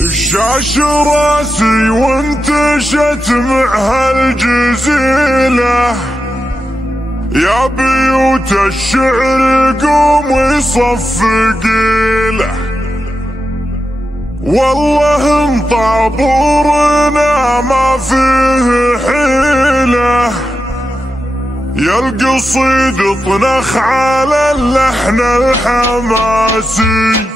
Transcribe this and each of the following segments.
الشاش راسي وانتشت مع هالجزيلة، يا بيوت الشعر قوم يصفق له، والله مطابورنا ما فيه حيلة، يا القصيد طنخ على اللحن الحماسي.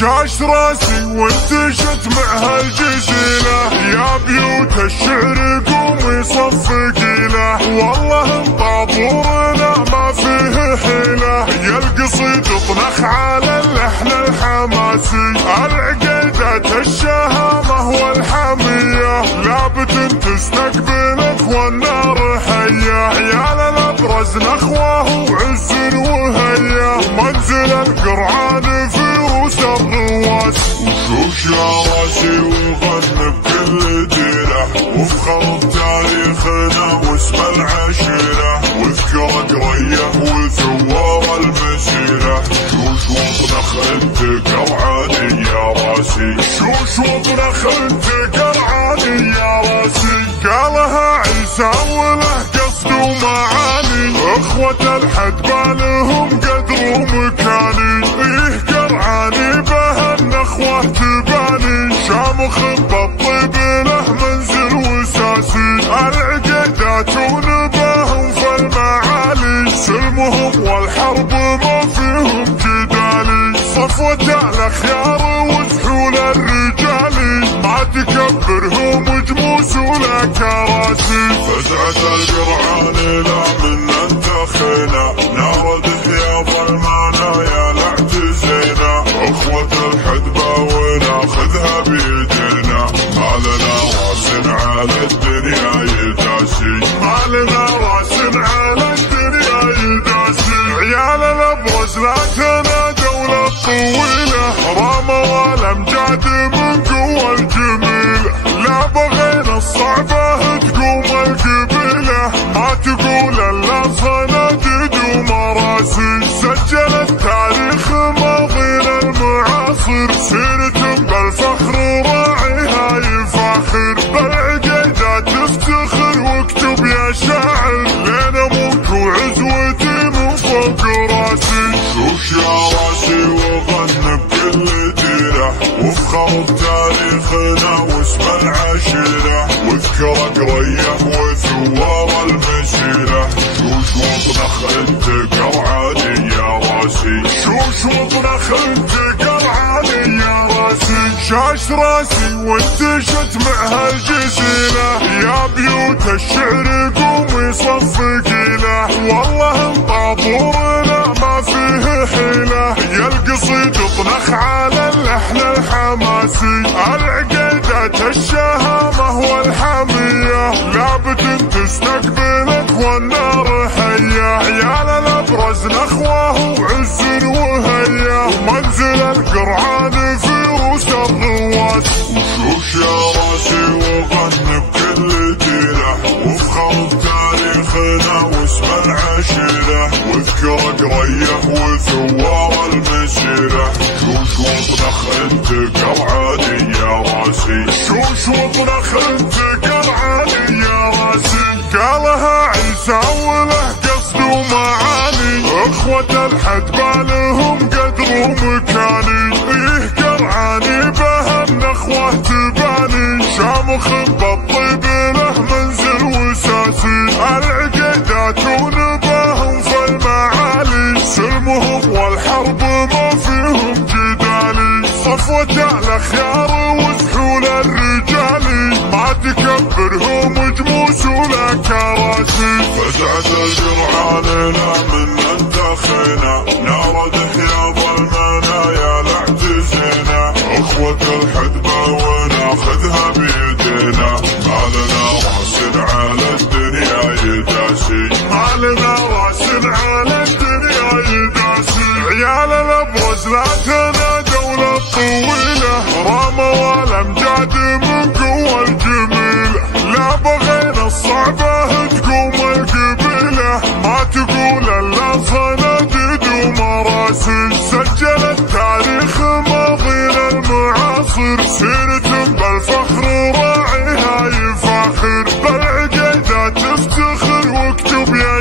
شاش راسي وانتشت مع هالجزيلة، يا بيوت الشعر قوم يصفق له، والله مطابورنا ما فيه حيلة، يا القصيد طنخ على اللحن الحماسي. العقيدة الشهامة والحمية لابد تستقبلك والنار حية، عيال الابرز نخوه وعز وهية، ومنزل القرعان في وسط الرواس. وشوش يا راسي وغن بكل ديره، وفخر بتاريخنا واسم العشيرة، واذكر قريه وثوار المسيرة. شوش وطنخ انت قرعاني يا راسي، شوش وطنخ انت قرعاني يا راسي. قالها عيسى وله قصد ومعاني، اخوة الحد بالهم قدر ومكاني، ايه قرعاني به النخوة تباني، شامخ بالطيب له منزل وساسي. العقيدات ونباهم في المعالي، سلمهم والحرب ما فيهم جدالي، صفوة الاخيار وسحول الرجالي، ما تكبرهم جموس ولا كراسي. فزعة القرعان لا من انتخينا، نار دحيا ظلمانا يا لعتزينا، اخوة الحدبة وناخذها بيدينا، ما لنا راس على الدنيا يداسي، ما لنا راس على الدنيا يداسي. عيال الابرز لا تنادوا للطويلة، راموا والامجاد من قوى الجميلة، لا بغينا الصعبة تقوم القبيلة، ما تقول الا صناديد ومراسي. سجل التاريخ ماضينا المعاصر، سيرة بالفخر راعيها يفاخر، بالعقيدة تفتخر واكتب يا شاعر، لين اموت وعزوتي من فوق راسي. شوش يا راسي وغن بكل ديره، وافخر بتاريخنا واسم العشيرة، واذكر قريه وثوار المسيرة. شوش وطنخ انت قرعاني يا راسي، شوش وطنخ انت قرعاني يا راسي. شاش راسي وانتشت مع هالجزيلة، يا بيوت الشعر قوم يصفق له، والله مطابورنا ما فيه حيلة، يا القصيد طنخ على اللحن الحماسي. العقيدة الشهامة والحمية لابد تستقبلك والنار حية، عيال الابرز نخوه وعز وهية، ومنزل القرعان في وسط الرواس. وشوش يا راسي وغن بكل ديره، وافخر بتاريخنا واسم العشيرة، واذكر قريه وثوار المسيرة. شوش وطنخ انت قرعاني يا راسي، شوش وطنخ انت قرعاني يا راسي. قالها عيسى وله قصد ومعاني، اخوة الحد بالهم قدر ومكاني، ايه قرعاني به النخوة تباني، شامخ بالطيب له منزل وساسي. العقيدات ونباهم في المعالي، سلمهم والحرب ما فيهم جدالي، صفوة الاخيار وسحول الرجالي، ما تكبرهم جموس ولا كراسي. فزعة القرعان لا من انتخينا، نار دحيا ظلمانا يا لعتزينا، اخوة الحدبة وناخذها بيدينا، ما لنا راس على الدنيا يداسي، ما لنا راس على الدنيا يداسي. عيال الابرز لا تنادوا للطويلة، راموا والامجاد من قوى الجميلة، لا بغينا الصعبة تقوم القبيلة، ما تقول الا صناديد ومراسي. سجل التاريخ ماضينا المعاصر،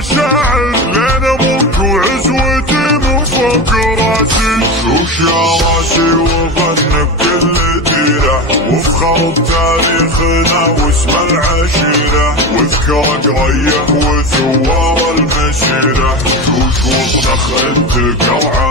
شاعر لين اموت وعزوتي من فوق راسي. شوش يا راسي وغنى بكل ديره وافخر بتاريخنا واسم العشيره واذكر قريه وثوار المسيره. شوش وطنخ انت قرعه